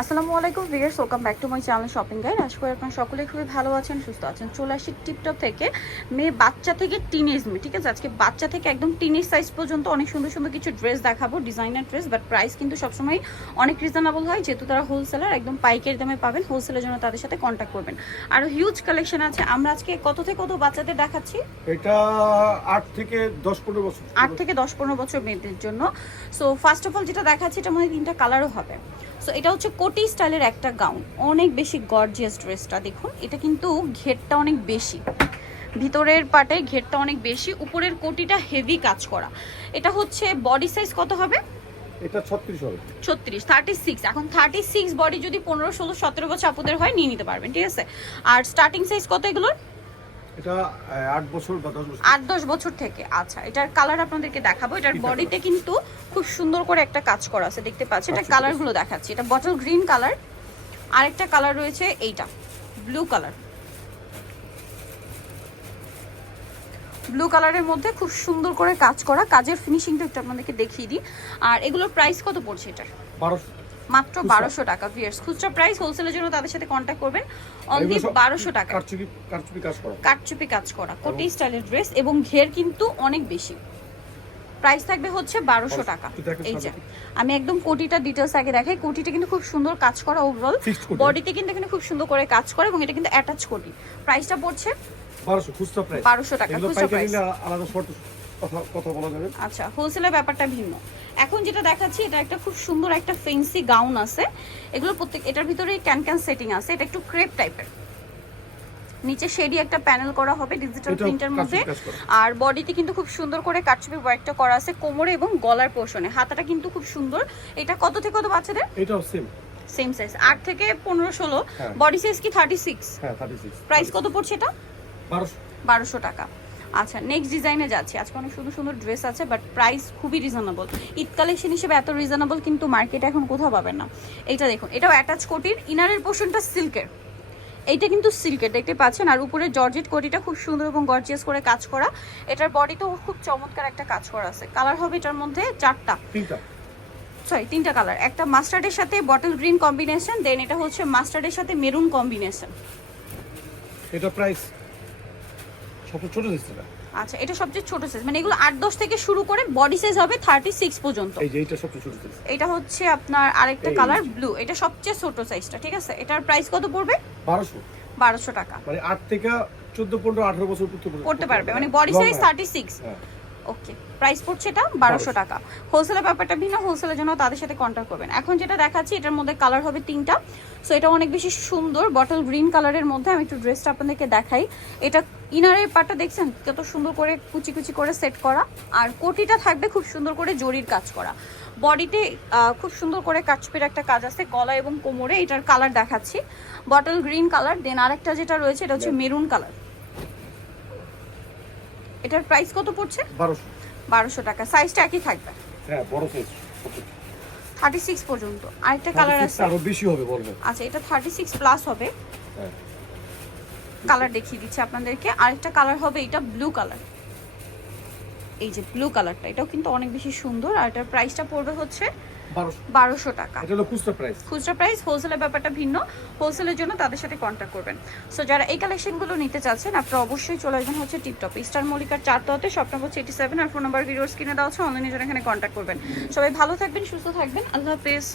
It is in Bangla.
আসসালামু আলাইকুম viewers welcome back to my channel shopping guide. আশা করি আপনারা সকলে খুবই ভালো আছেন সুস্থ আছেন। চলে আসি টিপটপ থেকে মেয়ে বাচ্চা থেকে টিনেজ মেয়ে ঠিক আছে? আজকে বাচ্চা থেকে একদম টিনেজ সাইজ পর্যন্ত অনেক সুন্দর সুন্দর কিছু ড্রেস দেখাবো ডিজাইনার ড্রেস বাট প্রাইস কিন্তু সবসময় অনেক রিজনেবল হয় যেহেতু তারা হোলসেলার একদম পাইকারি দামে পাবেন হোলসেলের জন্য তাদের সাথে কন্ট্যাক্ট করবেন। আর হিউজ কালেকশন আছে আমরা আজকে কত থেকে কত বাচ্চাদের দেখাচ্ছি? এটা আট থেকে দশ পনেরো বছর। আট থেকে দশ পনেরো বছর মেয়েদের জন্য। সো ফার্স্ট অফ অল যেটা দেখাচ্ছি এটা মনে হয় তিনটা কালারও হবে। সো এটা হচ্ছে কোটি স্টাইলের একটা গাউন। অনেক বেশি গর্জিয়াস ড্রেসটা দেখুন। এটা কিন্তু ঘেরটা অনেক বেশি। ভিতরের পাটে ঘেরটা অনেক বেশি। উপরের কোটিটা হেভি কাজ করা। এটা হচ্ছে বডি সাইজ কত হবে? এটা ছত্রিশ হবে। ছত্রিশ থার্টি সিক্স এখন থার্টি সিক্স বডি যদি পনেরো ষোলো সতেরো বছর আপুদের হয় নিয়ে নিতে পারবেন ঠিক আছে? আর স্টার্টিং সাইজ কত এগুলোর? এটা বছর বা থেকে। আচ্ছা এটার কালার আপনাদেরকে দেখাবো। এটার বডিতে কিন্তু খুব সুন্দর করে একটা কাজ করা আছে দেখতে এটা আচ্ছা, কালারগুলো দেখাচ্ছি। এটা বটল গ্রিন কালার আরেকটা কালার রয়েছে এইটা ব্লু কালার ব্লু কালারের মধ্যে খুব সুন্দর করে কাজ করা। কাজের ফিনিশিংটা একটু আপনাদেরকে দেখিয়ে দিই। আর এগুলোর প্রাইস কত পড়ছে এটার? বারোশো। মাত্র বারোশো টাকা ভিয়ার্স খুচরা প্রাইস হোলসেলের জন্য তাদের সাথে কন্ট্যাক্ট করবেন। অনলি বারোশো টাকা। কাটচুপি কাজ করা। কোটি স্টাইলের ড্রেস এবং ঘের কিন্তু অনেক বেশি। প্রাইস থাকবে হচ্ছে বারোশো টাকা। এই যে আমি একদম কোটিটা ডিটেলস আগে দেখাই। কোটিটা কিন্তু খুব সুন্দর কাজ করা ওভারঅল বডিতে কিন্তু এখানে খুব সুন্দর করে কাজ করে এবং এটা কিন্তু অ্যাটাচ কোটি। প্রাইসটা পড়ছে বারোশো খুচরা প্রাইস 1200 টাকা, খুচরা প্রাইস আলাদা কথা বলা যাবে? আচ্ছা হোলসেলের ব্যাপারটা ভিন্ন। এখন যেটা দেখাচ্ছি এটা একটা খুব সুন্দর একটা ফেন্সি গাউন আছে। এগুলো প্রত্যেক এটার ভিতরে ক্যান ক্যান সেটিং আছে। এটা একটু ক্রেপ টাইপের নিচে শেডি একটা প্যানেল করা হবে ডিজিটাল প্রিন্টের মধ্যে। আর বডিতে কিন্তু খুব সুন্দর করে কাটছবি ওয়ার্কটা করা আছে কোমরে এবং গলার পোর্শনে হাতাটা কিন্তু খুব সুন্দর। এটা কত থেকে কত বাচ্চাদের? এটাও সেম সেম সাইজ আট থেকে পনেরো ষোলো। হ্যাঁ। বডি সাইজ কি থার্টি সিক্স হ্যাঁ থার্টি সিক্স প্রাইস কত পড়ছে এটা? বারোশো। বারোশো টাকা। আচ্ছা নেক্সট ডিজাইনে যাচ্ছি। আজকে অনেক সুন্দর সুন্দর ড্রেস আছে বাট প্রাইস খুবই রিজনেবল ঈদ কালেকশন হিসেবে এত রিজনেবল কিন্তু মার্কেটে এখন কোথাও পাবেন না। এইটা দেখুন এটাও অ্যাটাচ কোটির ইনারের পোর্শনটা সিল্কের এইটা কিন্তু সিল্কের দেখতে পাচ্ছেন? আর উপরে জর্জেট কোটিটা খুব সুন্দর এবং গর্জিয়াস করে কাজ করা। এটার বডিতেও খুব চমৎকার একটা কাজ করা আছে। কালার হবে এটার মধ্যে চারটা। সরি তিনটা কালার একটা মাস্টার্ডের সাথে বটল গ্রিন কম্বিনেশন দেন এটা হচ্ছে মাস্টার্ডের সাথে মেরুন কম্বিনেশন এটা প্রাইস সবচেয়ে ছোট না আচ্ছা এটা সবচেয়ে ছোট সাইজ মানে এগুলো আট দশ থেকে শুরু করে বডি সাইজ হবে থার্টি সিক্স পর্যন্ত। এই যে এইটা সবচেয়ে ছোট দিচ্ছে এটা হচ্ছে আপনার আরেকটা কালার ব্লু এটা সবচেয়ে ছোট সাইজটা ঠিক আছে? এটার প্রাইস কত পড়বে? বারোশো। বারোশো টাকা। মানে আট থেকে চোদ্দ পনেরো আঠারো বছর পর্যন্ত করতে পারবে। মানে বডি সাইজ হয়। থার্টি সিক্স হ্যাঁ। ওকে প্রাইস পড়ছে এটা বারোশো টাকা। হোলসেলের ব্যাপারটা ভিন্ন হোলসেলের জন্য তাদের সাথে কন্ট্যাক্ট করবেন। এখন যেটা দেখাচ্ছি এটার মধ্যে কালার হবে তিনটা। সো এটা অনেক বেশি সুন্দর বটল গ্রিন কালারের মধ্যে আমি একটু ড্রেসটা আপনাদেরকে দেখাই। এটা ইনারের পাটটা দেখছেন? কত সুন্দর করে কুচি কুচি করে সেট করা। আর কোটিটা থাকবে খুব সুন্দর করে জরির কাজ করা। বডিতে খুব সুন্দর করে কাচপের একটা কাজ আছে গলা এবং কোমরে এটার কালার দেখাচ্ছি। বটল গ্রিন কালার দেন আরেকটা যেটা রয়েছে এটা হচ্ছে মেরুন কালার এটার প্রাইস কত পড়ছে? বারোশো। বারোশো টাকা। সাইজটা একই থাকবে। হ্যাঁ বড় সাইজ থার্টি সিক্স পর্যন্ত। আরেকটা কালার আছে। আরও বেশি হবে বলবে আচ্ছা এটা থার্টি সিক্স প্লাস হবে। হ্যাঁ। কালার দেখিয়ে দিচ্ছি আপনাদেরকে। আরেকটা কালার হবে এটা ব্লু কালার এই যে ব্লু কালারটা এটাও কিন্তু অনেক বেশি সুন্দর। আর এটার প্রাইসটা পড়বে হচ্ছে বারোশো। টাকা। খুচরা প্রাইস হোলসেলের ব্যাপারটা ভিন্ন। হোলসেলের জন্য তাদের সাথে কন্ট্যাক্ট করবেন। সো যারা এই কালেকশনগুলো নিতে চাচ্ছেন আপনারা অবশ্যই চলে আসবেন হচ্ছে টিপটপ স্টার মল্লিকার চারটাতে শপ নম্বর এইটি সেভেন আর ফোন নাম্বার ভিডিওস কিনে দেওয়া হচ্ছে অনলাইনে জন্য এখানে কন্ট্যাক্ট করবেন। সবাই ভালো থাকবেন সুস্থ থাকবেন। আল্লাহ হাফেজ।